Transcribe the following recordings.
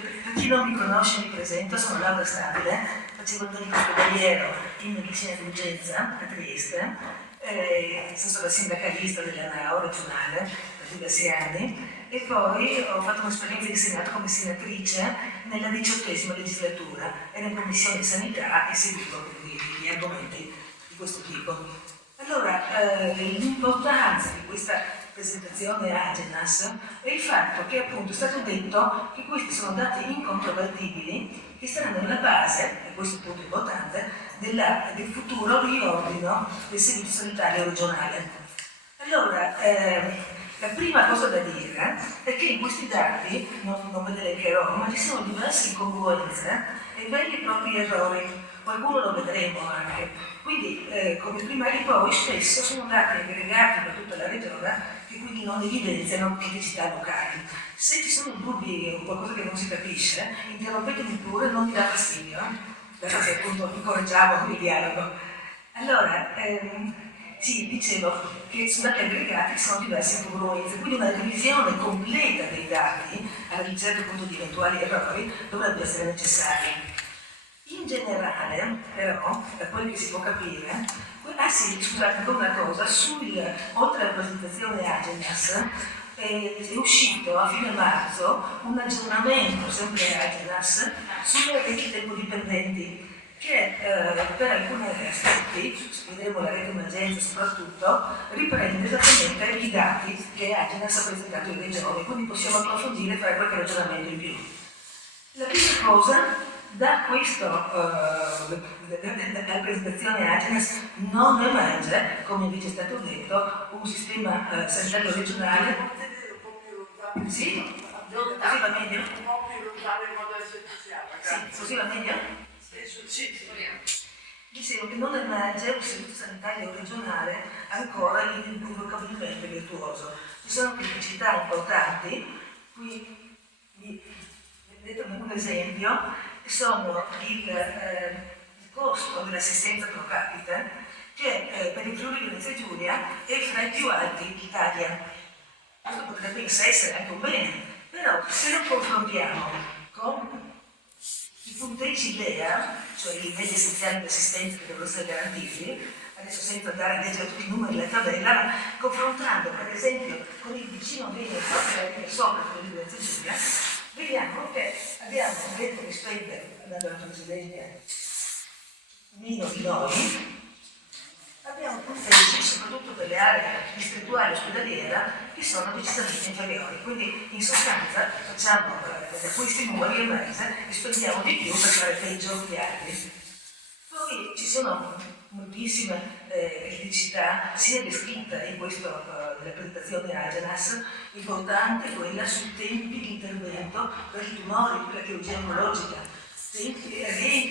Per chi non mi conosce mi presento, sono Laura Stabile, facevo il medico ospedaliero in medicina d'urgenza a Trieste, sono stata sindacalista dell'ANAO regionale per diversi anni e poi ho fatto un'esperienza di senato come senatrice nella 18ª legislatura, ero in commissione sanità e seguivo gli argomenti di questo tipo. Allora, l'importanza di questa presentazione Agenas è il fatto che appunto è stato detto che questi sono dati incontrovertibili che saranno alla base, e questo è il punto importante, del futuro riordino del servizio sanitario regionale. Allora, la prima cosa da dire è che in questi dati, non ve ne legherò, ma ci sono diverse incongruenze e veri e propri errori, qualcuno lo vedremo anche. Quindi, come prima e poi, spesso sono dati aggregati per tutta la regione che quindi non evidenziano criticità locali. Se ci sono dubbi o qualcosa che non si capisce, interrompetemi pure, non mi dà fastidio, perché appunto incoraggiamo il dialogo. Allora, sì, dicevo che su dati aggregati ci sono diverse incongruenze, quindi una revisione completa dei dati, alla ricerca appunto di eventuali errori, dovrebbe essere necessaria. In generale, però, da quel che si può capire, sì, scusate, ancora una cosa, oltre alla presentazione Agenas, è uscito a fine marzo un aggiornamento, sempre Agenas, sulle reti tempo-dipendenti, che per alcuni aspetti, vedremo la rete emergenza soprattutto, riprende esattamente i dati che Agenas ha presentato in regione, quindi possiamo approfondire e fare qualche ragionamento in più. La prima cosa, da dalla presentazione Agenas non emerge, come invece è stato detto, un sistema sanitario regionale. Un po' più lontano. Sì? Così va meglio? Un po' più lontano in modo essenziale. Sì, così va meglio? Sì. Dicevo che non emerge un servizio sanitario regionale ancora inequivocabilmente virtuoso. Ci sono criticità importanti, qui vedete un esempio, sono il costo dell'assistenza pro capite, che per il Friuli Venezia Giulia è fra i più alti d'Italia. Questo potrebbe essere anche un bene, però se lo confrontiamo con i punteggi LEA, cioè i livelli essenziali di assistenza che devono essere garantiti, adesso senza andare a leggere tutti i numeri della tabella, ma confrontando per esempio con il vicino Veneto, che è sopra il Friuli Venezia Giulia, vediamo che abbiamo un Veneto che spende, andando alla Presidente, meno di noi, abbiamo punteggi soprattutto per le aree distrettuali ospedaliera che sono decisamente inferiori, quindi in sostanza facciamo da questi numeri emerse e spendiamo di più per fare peggio gli altri. Poi ci sono moltissime criticità, sia descritta in questo della presentazione Agenas, importante quella sui tempi di intervento per i tumori, per la chirurgia oncologica, reinterventi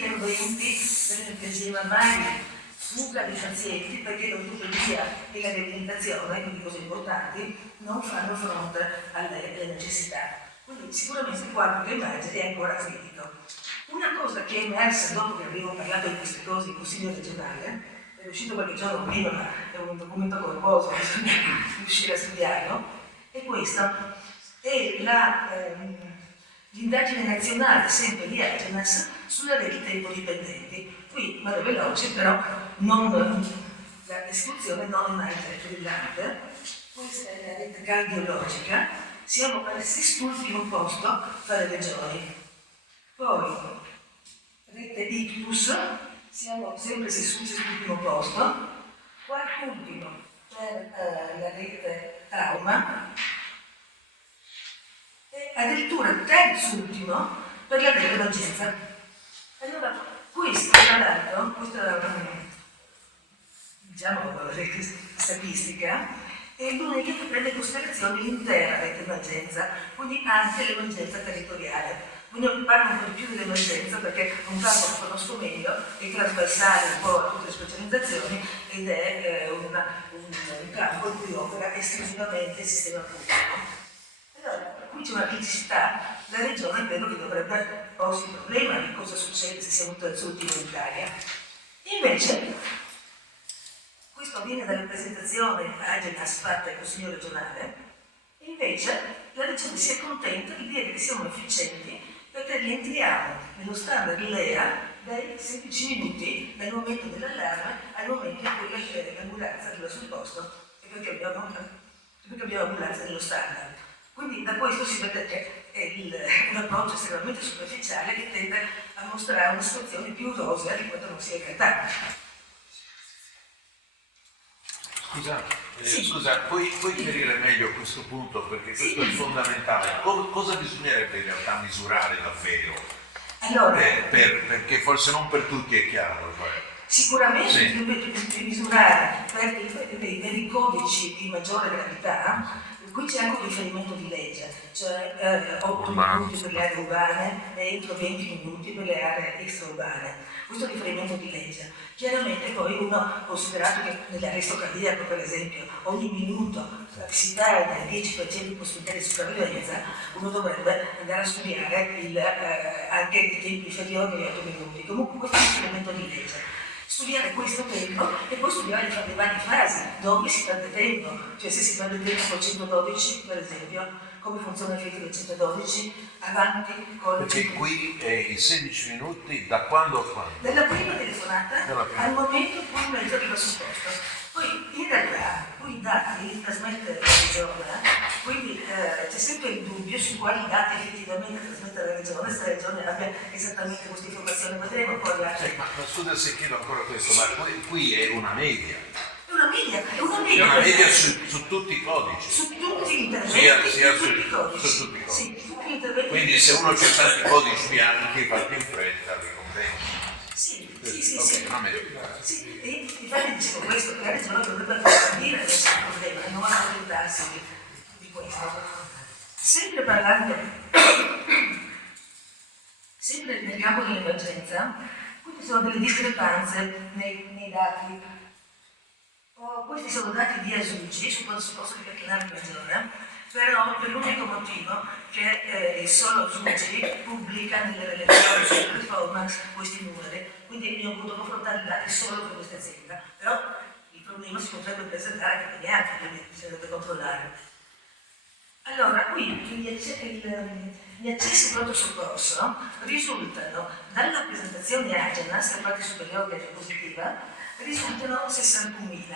per l'emfisema mamario, fuga dei pazienti perché l'ortopedia e la riabilitazione, quindi cose importanti, non fanno fronte alle necessità. Quindi sicuramente il quadro che emerge è ancora critico. Una cosa che è emersa dopo che abbiamo parlato di queste cose in Consiglio regionale, è uscito qualche giorno prima, ma è un documento corposo, bisogna riuscire a studiarlo, è questa, è l'indagine nazionale, sempre di Agenas, sulle reti tempo-dipendenti. Qui vado veloce, però la descrizione non emerge brillante. Questa è la rete cardiologica, siamo al sest'ultimo posto tra le regioni. Poi, rete ictus, siamo sempre sest'ultimo posto. Quart'ultimo per la rete trauma. E addirittura terz'ultimo per la rete emergenza. Allora, questo, tra l'altro, questa statistica è l'unica che prende in considerazione l'intera rete emergenza, quindi anche l'emergenza territoriale. Quindi io parlo un po' di più dell'emergenza perché un campo che conosco meglio, è trasversale un po' a tutte le specializzazioni ed è un campo in cui opera esclusivamente il sistema pubblico. Allora, qui c'è una criticità, la regione credo che dovrebbe porsi il problema di cosa succede se siamo terzultimi in Italia. Invece, questo avviene dalla presentazione Agenas fatta al Consiglio regionale, invece la regione si accontenta di dire che siamo efficienti perché rientriamo nello standard LEA dai 16 minuti dal momento dell'allarme al momento in cui l'ambulanza arriva sul posto e perché abbiamo l'ambulanza dello standard. Quindi da questo si vede che è un approccio estremamente superficiale che tende a mostrare una situazione più rosea di quanto non sia in realtà. Scusa, puoi chiarire meglio questo punto, perché questo è fondamentale. Cosa bisognerebbe in realtà misurare davvero? Allora, perché forse non per tutti è chiaro. Sicuramente bisogna misurare per i codici di maggiore gravità. Qui c'è anche un riferimento di legge, cioè 8 minuti per le aree urbane e entro 20 minuti per le aree extraurbane. Questo è un riferimento di legge. Chiaramente poi uno, considerato che nell'arresto cardiaco per esempio ogni minuto si perde il 10% di possibilità di sopravvivenza, uno dovrebbe andare a studiare anche i tempi inferiori agli 8 minuti. Comunque questo è un riferimento di legge. Studiare questo tempo e poi studiare le varie fasi, dove si perde tempo, cioè se si perde tempo col 112 per esempio, come funziona il filtro del 112, avanti con... Perché qui è i 16 minuti da quando a quando? Dalla prima telefonata al momento in cui il mezzo arriva sul posto. Poi in realtà i dati li trasmette la regione, quindi c'è sempre il dubbio su quali dati effettivamente trasmette la regione, se la regione abbia esattamente questa informazione. Vedremo poi anche. Ma scusa se chiedo ancora questo, ma qui è una media. È una media. È una media su tutti i codici. Su tutti gli interventi, Sia su tutti i codici. Su tutti i codici. Sì, tutti gli interventi. Quindi se uno c'è tanti codici bianchi, fatti in fretta, li conviene. Sì. Sì, e infatti dicevo questo, che la regione dovrebbe approfondire questo problema e non accontentarsi di questo. Sempre parlando, sempre nel campo dell'emergenza, qui ci sono delle discrepanze nei dati. Questi sono dati di Asugi, su cosa si possono declinare in regione, però per l'unico motivo che solo Asugi pubblica nelle relazioni sulle performance questi numeri, quindi abbiamo potuto confrontare i dati solo per questa azienda, però il problema si potrebbe presentare anche per gli altri, quindi bisognerebbe controllare. Allora, qui gli accessi al pronto soccorso risultano dalla presentazione Agenas, la parte superiore della diapositiva, risultano 61.000,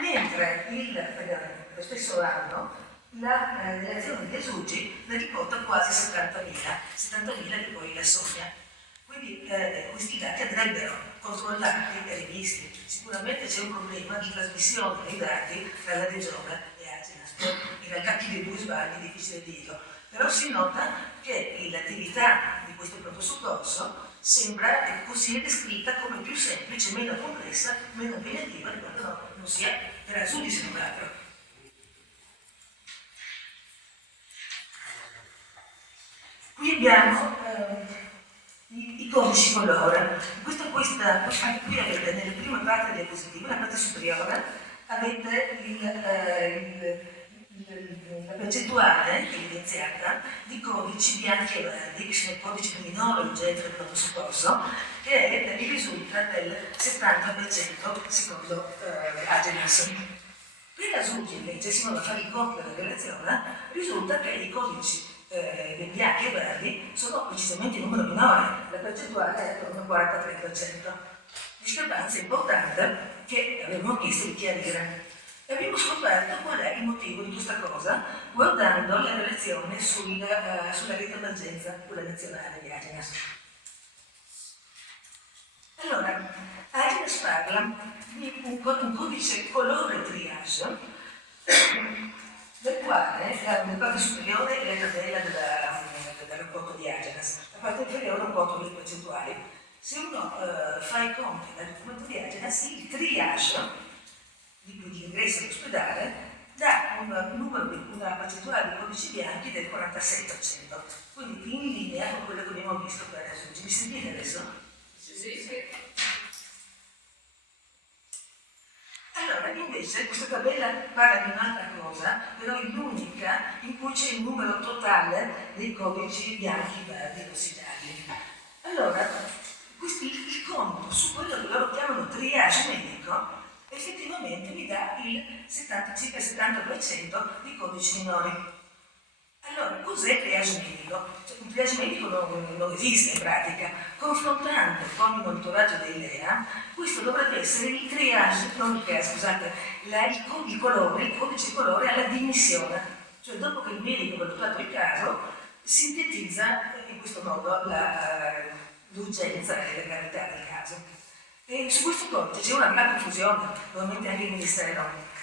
mentre per lo stesso anno la relazione di Asugi ne riporta quasi 70.000 che poi la sommia. Quindi questi dati andrebbero controllati e rivisti. Sicuramente c'è un problema di trasmissione dei dati tra la regione e Agenas. In realtà chi dei due sbagli è difficile dirlo, però si nota che l'attività di questo pronto soccorso sembra così descritta come più semplice, meno complessa, meno impegnativa di quanto non sia per Asugi se non altro. Qui abbiamo i codici colore. Anche qui avete nella prima parte della diapositiva, nella parte superiore, avete la percentuale evidenziata di codici bianchi e verdi, che sono i codici di minore urgenza del pronto soccorso, che risulta del 70% secondo Agenas. Per Asugi invece, se uno fa il conto della relazione, risulta che i codici dei bianchi e verdi sono precisamente in numero minore, la percentuale è attorno al 43%. Discrepanza importante che avevamo chiesto di chiarire. E abbiamo scoperto qual è il motivo di questa cosa guardando la relazione sulla rete emergenza, quella nazionale di Agenas. Allora, Agenas parla di un codice colore triage, del quale nella parte superiore è la tabella del rapporto di Agenas, la parte inferiore è un conto delle percentuali. Se uno fa i conti dal documento di Agenas, il triage di ingresso all'ospedale dà una percentuale di codici bianchi del 46%, quindi in linea con quello che abbiamo visto per Asugi. Mi sentite adesso? Sì. Allora, invece, questa tabella parla di un'altra cosa, però è l'unica in cui c'è il numero totale dei codici bianchi, verdi e rossi gialli. Allora, il conto su quello che loro chiamano triage medico effettivamente mi dà il circa il 70% di codici minori. Allora, cos'è il triage medico? Cioè, un triage medico non esiste in pratica. Confrontando con il monitoraggio dei LEA, questo dovrebbe essere il triage, non il triage, scusate, il colore, il codice colore alla dimissione. Cioè, dopo che il medico ha valutato il caso, sintetizza in questo modo l'urgenza e la gravità del caso. E su questo codice c'è una gran confusione, probabilmente anche il Ministero.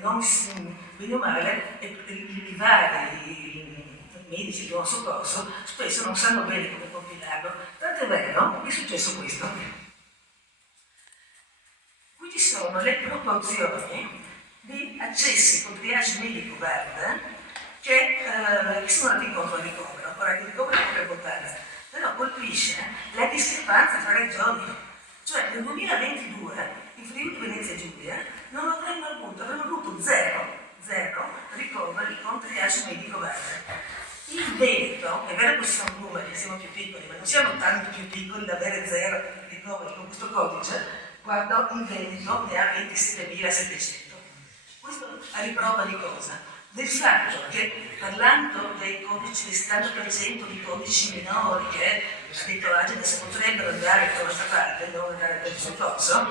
Non si, bene o male, i vari medici di buon soccorso spesso non sanno bene come compilarlo. Tant'è vero che è successo questo. Qui ci sono le proporzioni di accessi con triage medico verde che sono andati incontro al ricovero. Ora il ricovero potrebbe votare, però colpisce la discrepanza tra regioni. Cioè nel 2022 in Friuli Venezia Giulia non avremmo avuto zero ricoveri con triage medico verde. Il Veneto, è vero che sono numeri, siamo più piccoli, ma non siamo tanto più piccoli da avere zero ricoveri con questo codice, quando il Veneto ne ha 27.700. Questo a riprova di cosa? Del fatto che parlando dei codici, del 70% di codici minori che ha detto Agenas potrebbero andare da questa parte, non andare per il soccorso,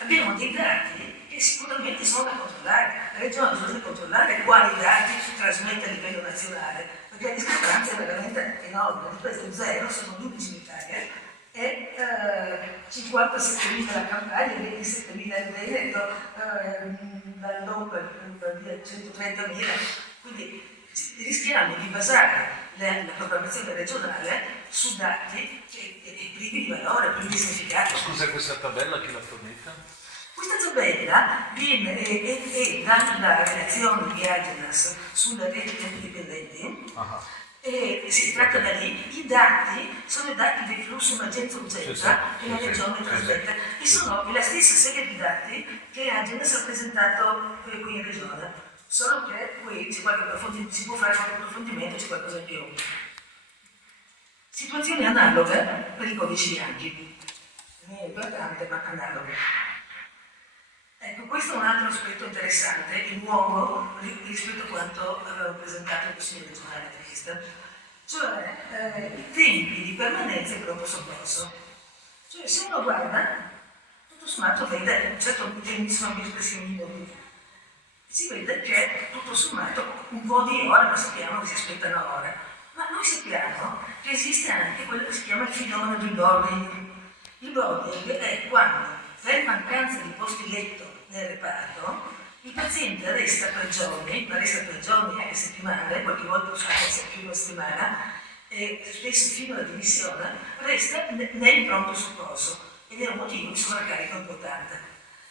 abbiamo dei dati che sicuramente sono da controllare. La regione dovrebbe controllare quali dati trasmette a livello nazionale, perché la discrepanza è veramente enorme. Di questo zero sono gli unici in Italia e 57.000 la Campania, 27.000 il Veneto, per via 130.000. Quindi rischiamo di basare la programmazione regionale su dati privi di valore, privi di significato. Scusa, questa tabella chi l'ha fornita? Questa tabella è dalla relazione di Agenas sulle reti dipendenti. E si tratta da lì, i dati sono i dati del flusso emergenza-urgenza che la regione trasmette e sono la stessa serie di dati che Agenas ha presentato qui in regione, solo che qui si può fare qualche approfondimento, c'è qualcosa in più. Situazioni analoghe per i codici bianchi, non è importante ma analoghe. Ecco, questo è un altro aspetto interessante e nuovo rispetto a quanto avevamo presentato in Consiglio regionale di Trieste, cioè i tempi di permanenza in pronto soccorso. Cioè, se uno guarda, tutto sommato vede, certo i tempi sono più espressioni minuti, si vede che tutto sommato un po' di ore, ma sappiamo che si aspettano ore. Ma noi sappiamo che esiste anche quello che si chiama il fenomeno di boarding. Il boarding è quando, per mancanza di posti letto nel reparto, il paziente resta per giorni, anche settimane, qualche volta forse più di una settimana, e spesso fino alla dimissione, resta nel pronto soccorso ed è un motivo di sovraccarico importante.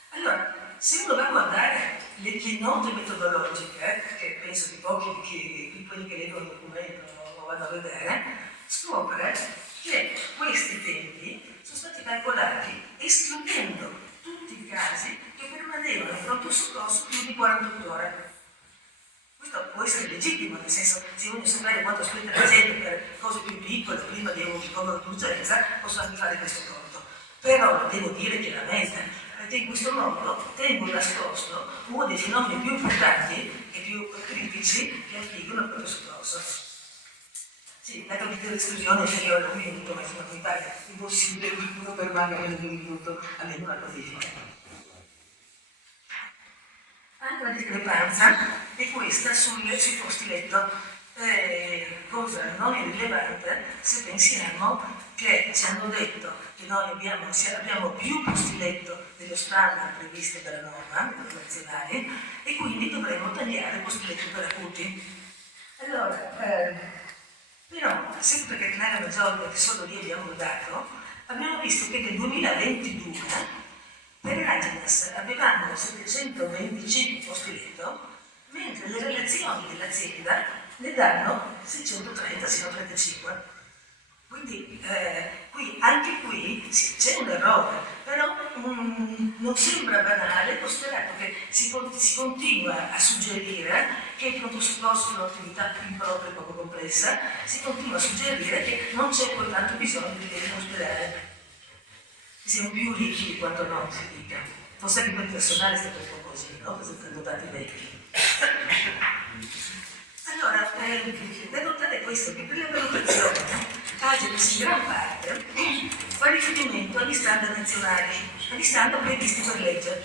Allora, se uno va a guardare le note metodologiche, che penso che pochi di quelli che leggono il documento lo vanno a vedere, scopre che questi tempi sono stati calcolati escludendo tutti i casi che permanevano in pronto soccorso più di 48 ore. Questo può essere legittimo, nel senso, se voglio sapere quanto aspetta la gente per cose più piccole prima di un ricovero d'urgenza, posso anche fare questo conto. Però devo dire chiaramente, perché in questo modo tengo nascosto uno dei fenomeni più importanti e più critici che affliggono il pronto soccorso. Sì, la capita dell'esclusione è inferiore a un minuto, ma insomma in Italia è impossibile che uno permanga meno di un minuto, almeno una codifica. Anche la discrepanza è questa sui posti letto, cosa non irrilevante se pensiamo che ci hanno detto che noi abbiamo più posti letto dello standard previsto dalla norma, nazionali, e quindi dovremmo tagliare posti letto per acuti. Allora, però, sempre per Clara Maggiore, perché solo lì abbiamo dato, abbiamo visto che nel 2022 per Agenas avevamo 725 posti letto, mentre le relazioni dell'azienda ne danno 630-635. Quindi anche qui c'è un errore, però non sembra banale, considerato che si continua a suggerire che il pronto soccorso è un'attività impropria e poco complessa, si continua a suggerire che non c'è poi tanto bisogno di vedere in ospedale. Siamo più ricchi di quanto non si dica. Forse anche per il personale è stato un po' così, no? Presentando dati vecchi. Da notare questo, che per la valutazione Agenas in gran parte fa riferimento agli standard nazionali, agli standard previsti per legge.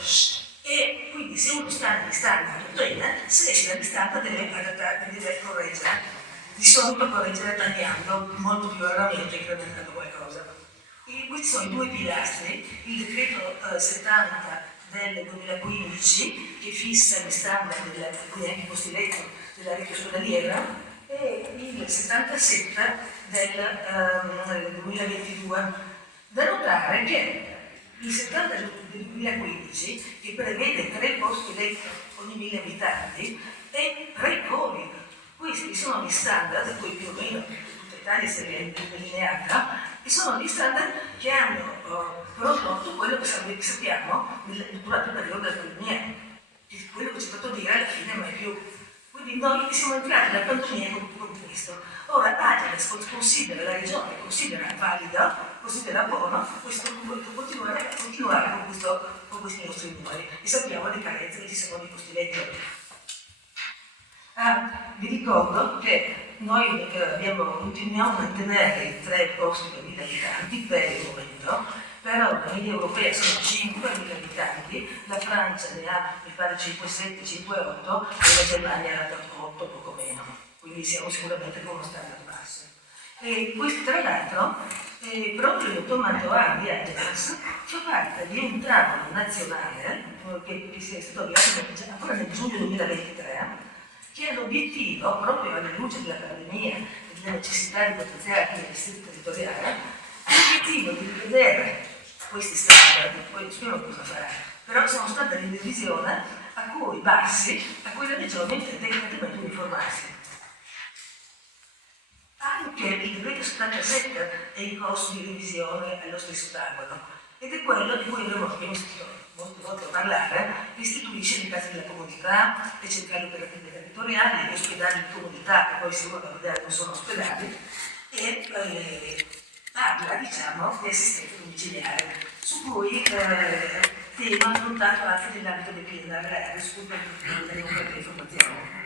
E quindi se uno sta negli standard bene, se esce dagli standard deve adattare, deve correggere. Di solito correggere tagliando, molto più raramente incrementando qualcosa. Questi sono i due pilastri, il decreto 70 del 2015 che fissa gli standard quindi anche il costi letto della rete ospedaliera e il 77 del 2022. Da notare che il 70 del 2015, che prevede 3 posti letto ogni 1000 abitanti, è pre-Covid. Questi sono gli standard, a cui più o meno tutta Italia si è delineata, e sono gli standard che hanno prodotto quello che sappiamo durante il periodo della pandemia, quello che ci ha fatto dire alla fine mai più. Quindi noi siamo entrati nella pandemia con questo. Ora Agenas considera, la regione considera valida, considera buono continuare con questi nostri numeri e sappiamo le carenze che ci sono di costi letti. Vi ricordo che noi continuiamo a mantenere i 3 posti per 1000 abitanti per il momento, però la media europea sono 5.000 abitanti, la Francia ne ha mi pare 5,7, 5,8 e la Germania ha dato 8, poco meno, quindi siamo sicuramente con uno standard basso. E questo tra l'altro, proprio il dottor Mantovani di Agenas fa parte di un tavolo nazionale che si è stato avviato ancora nel giugno 2023, che ha l'obiettivo, proprio alla luce della pandemia e della necessità di potenziare il distretto territoriale, l'obiettivo di rivedere questi standard, poi spiego cosa farà, però sono standard in revisione a cui bassi, a cui la regione intende immediatamente uniformarsi. Anche il decreto 77 è in corso di revisione allo stesso tavolo, ed è quello di cui abbiamo sentito molte volte parlare, che istituisce le case della comunità, le centrali operative territoriali, gli ospedali di comunità, che poi si vuole vedere non sono ospedali, e parla, diciamo, di assistenza domiciliare, su cui tema affrontato anche nell'ambito del PNRR, su cui daremo qualche informazione.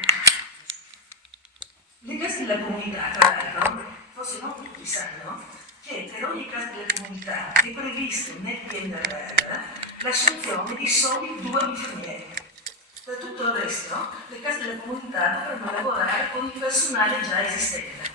Le case della comunità, tra l'altro, forse non tutti sanno, che per ogni casa della comunità è previsto nel PNRR l'assunzione di soli 2 infermieri. Per tutto il resto, le case della comunità dovranno lavorare con il personale già esistente.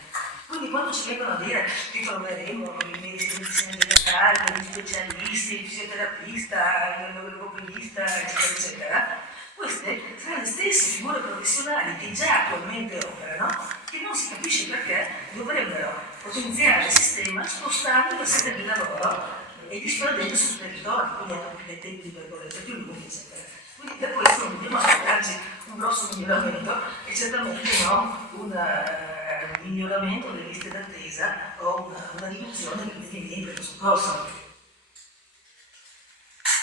Quindi quando ci vengono a dire che troveremo i medici di medicina generale, gli specialisti, il fisioterapista, il logopedista, eccetera, eccetera, queste sono le stesse figure professionali che già attualmente operano, che non si capisce perché dovrebbero potenziare il sistema spostando la sede di lavoro e disperdendo sul territorio, quindi hanno più tempi di percorrenza, più lunghi, eccetera. Quindi per questo non dobbiamo aspettarci un grosso miglioramento e certamente no un miglioramento delle liste d'attesa o una riduzione dei tempi per il soccorso.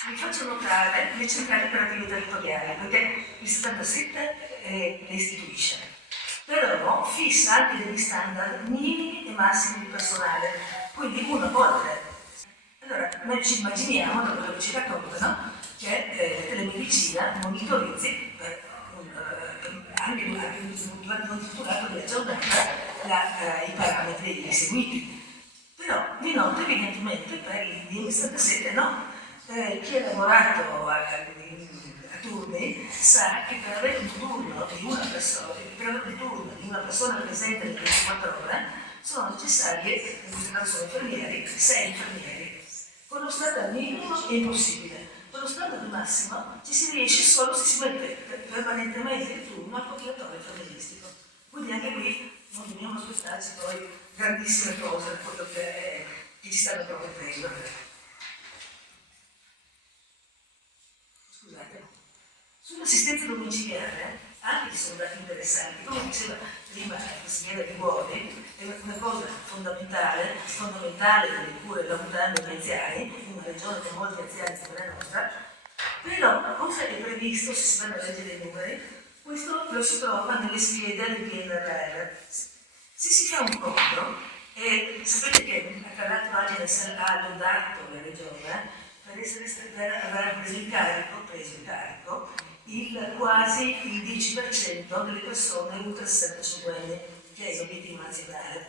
Vi faccio notare le centrali operative territoriali, perché il 77 le istituisce, però fissa anche degli standard minimi e massimi di personale, quindi uno oltre. Allora, noi ci immaginiamo, da quello che ci raccontano, che la telemedicina monitorizzi anche durante il tutturato della giornata i parametri seguiti. Però di notte evidentemente per il DM77 no. Chi ha lavorato a turni sa che per avere un turno di una persona, presente nelle 24 ore sono necessarie, in questo caso sono infermieri, 6 infermieri. Con lo standard minimo è impossibile. Con lo standard massimo ci si riesce solo se si mette permanentemente il turno al coordinatore infermieristico. Quindi anche qui non dobbiamo aspettarci poi grandissime cose da quello che ci stanno promettendo. Scusate. Sull'assistenza domiciliare, anche ci sono dati interessanti, come diceva prima la consigliera Buoni, è una cosa fondamentale delle cure lontane degli anziani, in una regione con molti anziani come la nostra, però cosa è previsto, se si vanno a leggere i numeri, questo lo si trova nelle schede del PNRR. Se si fa un conto, e sapete che tra l'altro Agenas ha dotato la regione per aver preso in carico quasi il 10% delle persone ultra 65 anni. che è l'obiettivo nazionale,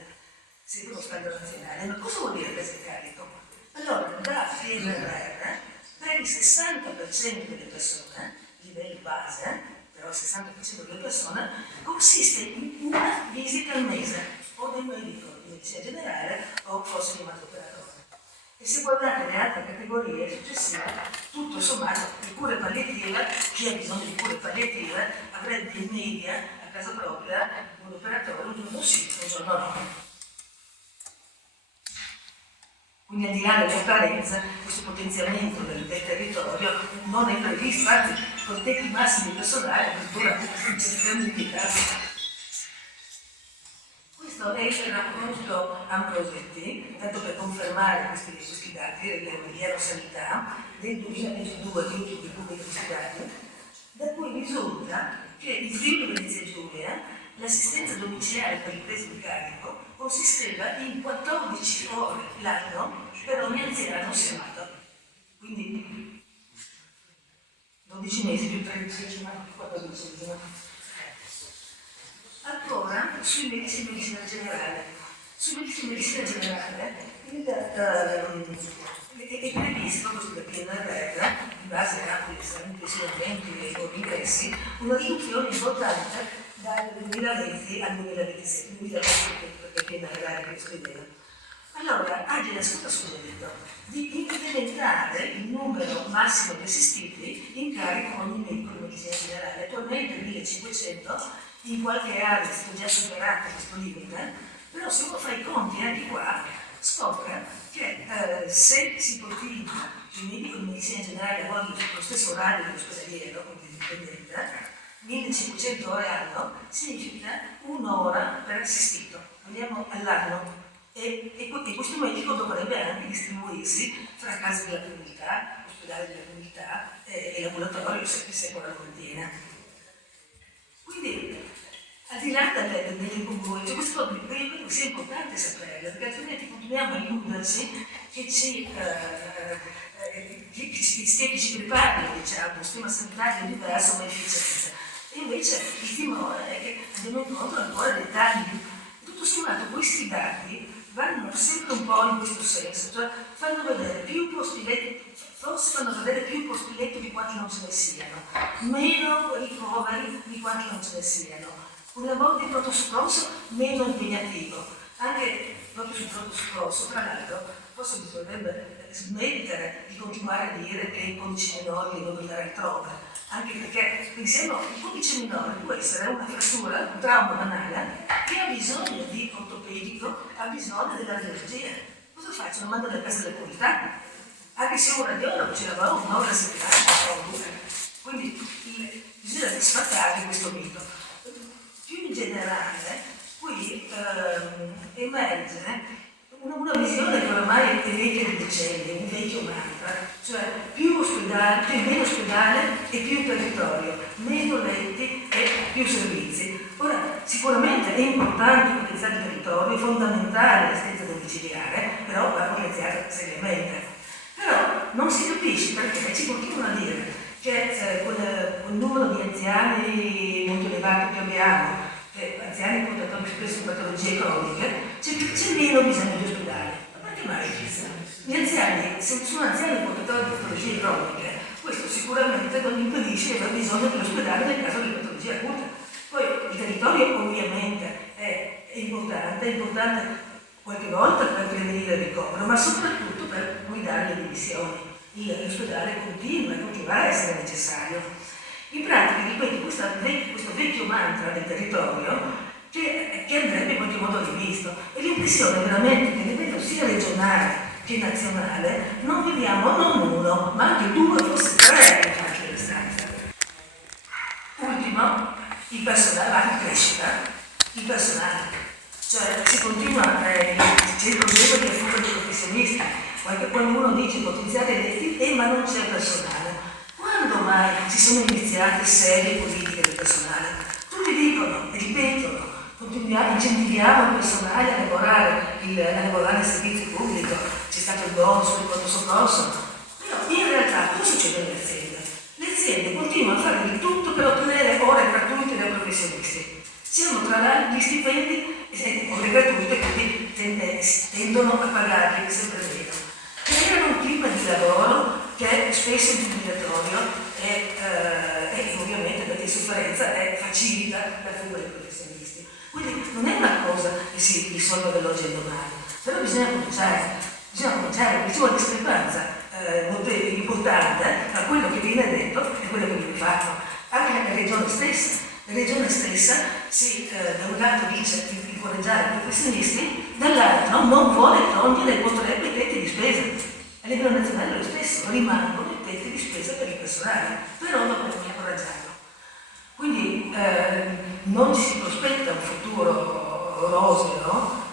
sempre uno standard nazionale. Ma cosa vuol dire questo carico? Allora, da PNRR, per il 60% delle persone, livello base, però il 60% delle persone, consiste in una visita al mese, o del medico di medicina generale o forse di operatore. E se guardate le altre categorie successive, tutto sommato, di cure palliative, chi ha bisogno di cure palliative avrebbe in media a casa propria un operatore un giorno sì, un giorno no. Quindi al di là delle carenze, questo potenziamento del territorio non è previsto, anzi, con i tempi massimi di personale, addirittura in cerchiamo di limitare. Questo è il rapporto Ambrosetti, tanto per confermare questi dati del Ministero Sanità del 2022 di ultimi pubblicati stati, da cui risulta che in Friuli Venezia Giulia l'assistenza domiciliare per il preso di carico consisteva in 14 ore l'anno per ogni anziano sanato. Quindi 12 mesi più 13, ma 14 mesi. Ancora, sui medici di medicina generale. Sui medici di medicina generale è previsto questo del PNRR, in base a questi investimenti e ingressi, una riduzione importante dal 2020 al 2027, 2027 perché il PNRR questo idea. Allora, Angela ha suggerito di incrementare il numero massimo di assistiti in carico ogni medico di medicina generale, attualmente 1500. In qualche area si è già superato questo limite, però se uno fa i conti anche qua, scopre che se si ipotizza che il medico di medicina generale lavora lo stesso orario dell'ospedaliero, quindi dipendente, 1500 ore all'anno, significa un'ora per assistito, andiamo all'anno. E questo medico dovrebbe anche distribuirsi fra case della comunità, ospedali della comunità e laboratorio se ancora lo mantiene. Quindi, al di là delle incongruenze, questo credo sia importante saperlo, perché altrimenti continuiamo a illuderci che ci preparino, diciamo, un sistema sanitario diverso ma efficiente. E invece il timore è che andiamo incontro ancora dei tagli. Tutto sommato questi dati vanno sempre un po' in questo senso, cioè fanno vedere più posti letto, forse fanno vedere più posti letto di quanti non ce ne siano, meno ricoveri di quanti non ce ne siano, un lavoro di pronto soccorso meno impegnativo, anche proprio sul pronto soccorso, tra l'altro forse bisognerebbe smettere di continuare a dire che i codici minori devono andare altrove, anche perché pensiamo che il codice minore può essere una frattura, un trauma banale che ha bisogno di ortopedico, ha bisogno dell'allergia. Cosa faccio? Lo mando nella casa della comunità? Anche se un radiologo ci lavora un'ora a settimana, quindi bisogna sfatare questo mito. Più in generale, qui emerge una visione che ormai è vecchia di decenni, un vecchio mantra, cioè più ospedale, meno ospedale e più territorio, meno letti e più servizi. Ora, sicuramente è importante potenziare il territorio, è fondamentale l'assistenza domiciliare, però va potenziata seriamente. Però non si capisce perché ci continuano a dire che quel numero di anziani molto elevato che abbiamo, anziani portatori spesso di patologie croniche, c'è meno bisogno di ospedali. Ma perché mai? Gli anziani, se sono anziani portatori di patologie croniche, questo sicuramente non impedisce di aver bisogno dell'ospedale nel caso di patologie acute. Poi il territorio ovviamente è importante qualche volta per prevenire il ricovero, ma soprattutto per guidare le dimissioni. L'ospedale continuerà a essere necessario. In pratica, ripeto, questo vecchio mantra del territorio che andrebbe in qualche modo rivisto. E l'impressione veramente che a livello sia regionale che nazionale non vediamo non uno, ma anche due, forse tre infatti delle stanze. Ultimo, il personale, la crescita, il personale. Cioè si continua, c'è il problema di fuga dei professionisti, qualcuno dice potenziate i ma non c'è personale. Quando mai si sono iniziate serie politiche del personale? Tutti dicono e ripetono, incentiviamo il personale a lavorare nel servizio pubblico, c'è stato il bonus sul pronto soccorso, però in realtà cosa succede nelle aziende? Le aziende continuano a fare di tutto per ottenere ore gratuite dai professionisti. Siamo tra l'altro gli stipendi sofferenza facilita la fuga dei professionisti. Quindi non è una cosa che si risolve dall'oggi al domani, però bisogna cominciare, perché c'è una discrepanza importante tra quello che viene detto e quello che viene fatto. Anche la regione stessa da un lato dice di incoraggiare i professionisti, dall'altro non vuole togliere e potrebbe i tetti di spesa. A livello nazionale lo stesso, rimangono i tetti di spesa per il personale, però non bisogna incoraggiarlo. Quindi non ci si prospetta un futuro roseo,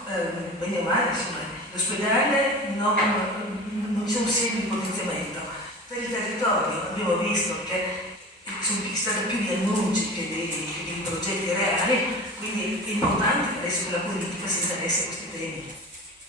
bene o male, insomma, l'ospedale non c'è un segno di potenziamento. Per il territorio abbiamo visto che sono stati più di annunci che di progetti reali, quindi è importante che adesso la politica si interessi a questi temi.